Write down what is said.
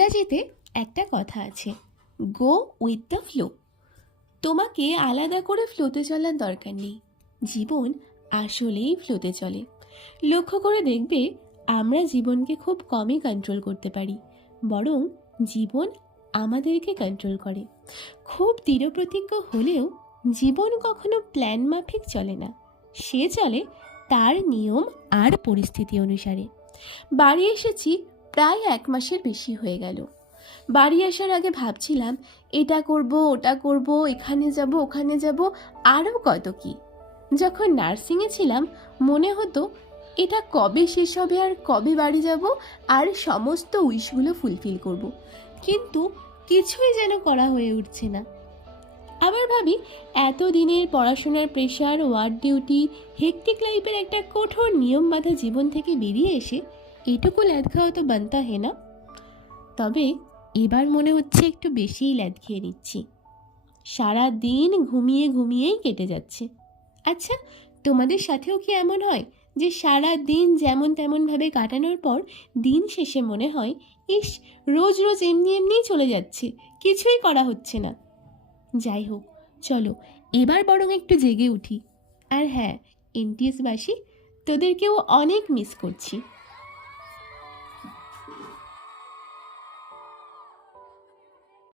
ইংরাজিতে একটা কথা আছে, গো উইথ দ্য ফ্লো। তোমাকে আলাদা করে ফ্লোতে চলার দরকার নেই, জীবন আসলেই ফ্লোতে চলে। লক্ষ্য করে দেখবে আমরা জীবনকে খুব কমই কন্ট্রোল করতে পারি, বরং জীবন আমাদেরকে কন্ট্রোল করে। খুব দৃঢ়প্রতিজ্ঞ হলেও জীবন কখনো প্ল্যান মাফিক চলে না, সে চলে তার নিয়ম আর পরিস্থিতি অনুসারে। বাড়ি এসেছি প্রায় 1 মাসের বেশি হয়ে গেল। বাড়ি আসার আগে ভাবছিলাম এটা করব, ওটা করব, এখানে যাব, ওখানে যাব, আরও কত কি। যখন নার্সিংয়ে ছিলাম মনে হতো এটা কবে শেষ হবে আর কবে বাড়ি যাব আর সমস্ত উইশগুলো ফুলফিল করব, কিন্তু কিছুই যেন করা হয়ে উঠছে না। আবার ভাবি এতদিনের পড়াশোনার প্রেশার, ওয়ার্ড ডিউটি, হেক্টিক লাইফের একটা কঠোর নিয়ম বাঁধা জীবন থেকে বেরিয়ে এসে এটুকু ল্যাদ খাওয়া তো বানতা হে না। তবে এবার মনে হচ্ছে একটু বেশিই ল্যাদ খেয়ে নিচ্ছি। সারা দিন ঘুমিয়ে ঘুমিয়েই কেটে যাচ্ছে। আচ্ছা, তোমাদের সাথেও কি এমন হয় যে সারা দিন যেমন তেমনভাবে কাটানোর পর দিন শেষে মনে হয় ইস, রোজ রোজ এমনি এমনিই চলে যাচ্ছে, কিছুই করা হচ্ছে না। যাই হোক, চলো এবার বরং একটু জেগে উঠি। আর হ্যাঁ, এনটিএসবাসী, তোদেরকেও অনেক মিস করছি।